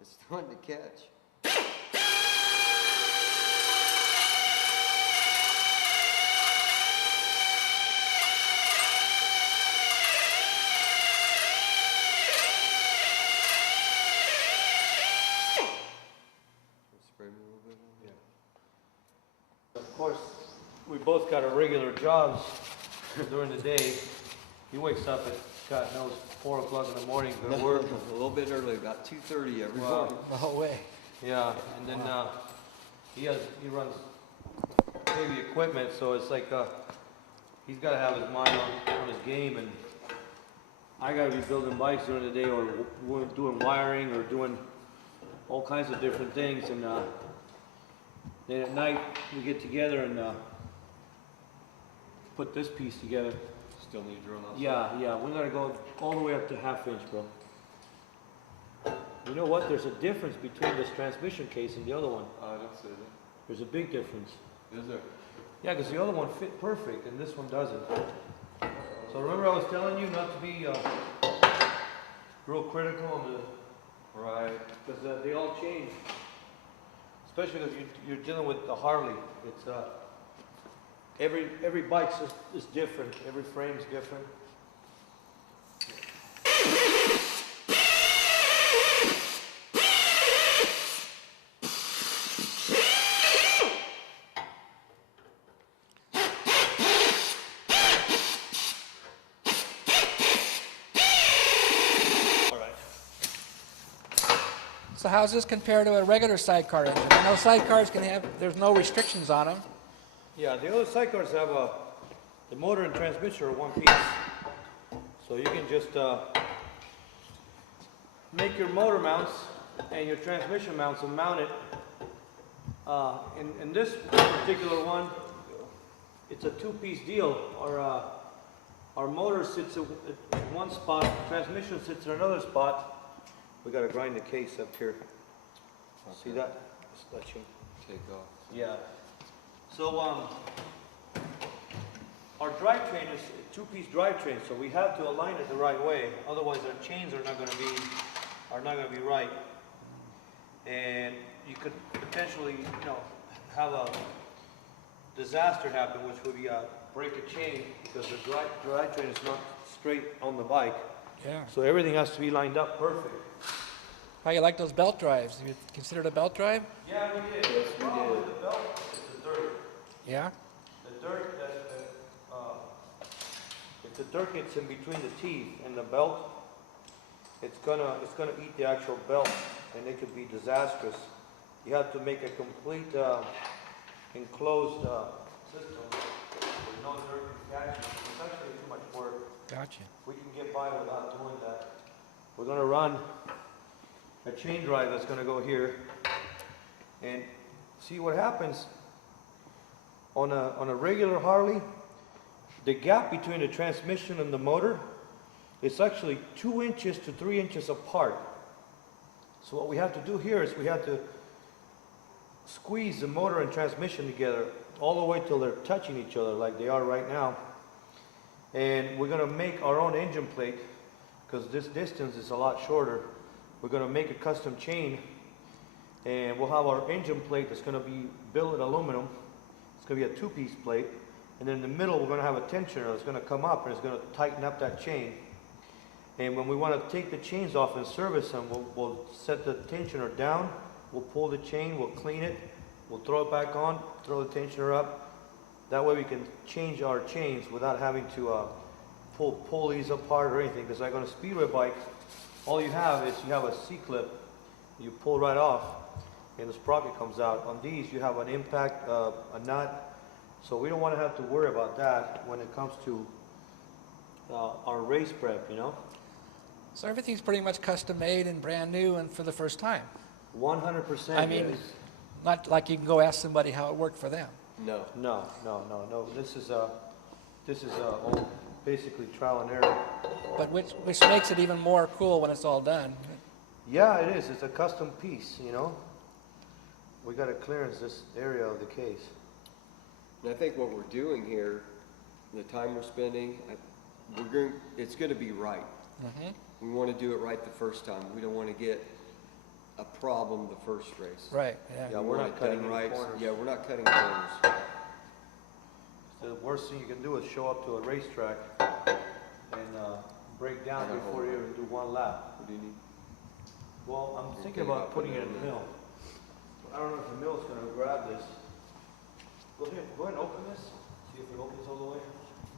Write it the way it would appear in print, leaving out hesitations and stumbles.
It's starting to catch. Spray me a little bit. Yeah. Of course, we both got our regular jobs during the day. He wakes up at, God knows, 4 o'clock in the morning to go to work. A little bit early, about 2:30 every Wow. morning. The whole way. Yeah, and then he runs heavy equipment, so it's like he's got to have his mind on his game, and I got to be building bikes during the day, or doing wiring, or doing all kinds of different things, and then at night we get together and put this piece together. Still need drill outside? Yeah, we gotta go all the way up to 1/2 inch, bro. You know what? There's a difference between this transmission case and the other one. I don't see that. There's a big difference. Is there? Yeah, because the other one fit perfect and this one doesn't. So remember I was telling you not to be real critical on the... Right. Because they all change. Especially because you're dealing with the Harley. It's every bike is different. Every frame is different. So how does this compare to a regular sidecar engine? I know sidecars can have, there's no restrictions on them. Yeah, the other sidecars have the motor and transmission are one piece. So you can just make your motor mounts and your transmission mounts and mount it. In this particular one, it's a two-piece deal. Our motor sits at one spot, transmission sits in another spot. We got to grind the case up here. Okay. See that? Just let you Take off. Yeah. So our drivetrain is a two-piece drivetrain, so we have to align it the right way. Otherwise, our chains are not going to be right. And you could potentially, have a disaster happen, which would be break a chain because the drivetrain is not straight on the bike. Yeah. So everything has to be lined up perfect. How you like those belt drives? Have you considered a belt drive? Yeah, we did. Yes, The we problem did. with the belt is the dirt. Yeah. The dirt if the dirt gets in between the teeth and the belt, it's gonna eat the actual belt, and it could be disastrous. You have to make a complete enclosed system with no dirt catching. It's actually too much work. Gotcha. We can get by without doing that. We're gonna run a chain drive that's gonna go here, and see what happens on a regular Harley. The gap between the transmission and the motor is actually 2 inches to 3 inches apart. So what we have to do here is we have to squeeze the motor and transmission together all the way till they're touching each other like they are right now. And we're going to make our own engine plate because this distance is a lot shorter. We're going to make a custom chain, and we'll have our engine plate that's going to be built in aluminum. It's going to be a two-piece plate. And then in the middle, we're going to have a tensioner that's going to come up and it's going to tighten up that chain. And when we want to take the chains off and service them, we'll set the tensioner down, we'll pull the chain, we'll clean it, we'll throw it back on, throw the tensioner up. That way we can change our chains without having to pull these apart or anything. Because like on a speedway bike, all you have is you have a C-clip, you pull right off and the sprocket comes out. On these, you have an impact, a nut. So we don't want to have to worry about that when it comes to our race prep, So everything's pretty much custom made and brand new and for the first time. 100%. I mean, not like you can go ask somebody how it worked for them. No. No. This is all basically trial and error. But which makes it even more cool when it's all done. Yeah, it is. It's a custom piece, We got to clearance this area of the case. And I think what we're doing here, the time we're spending, it's going to be right. Mm-hmm. We want to do it right the first time. We don't want to get a problem the first race. Right, yeah. Yeah, We we're want not it cutting done any right. corners. Yeah, we're not cutting corners. The worst thing you can do is show up to a racetrack and break down I know. before you even do one lap. What do you need? Well, I'm You're thinking about putting it in the mill. I don't know if the mill's gonna grab this. Go ahead and open this. See if it opens all the way.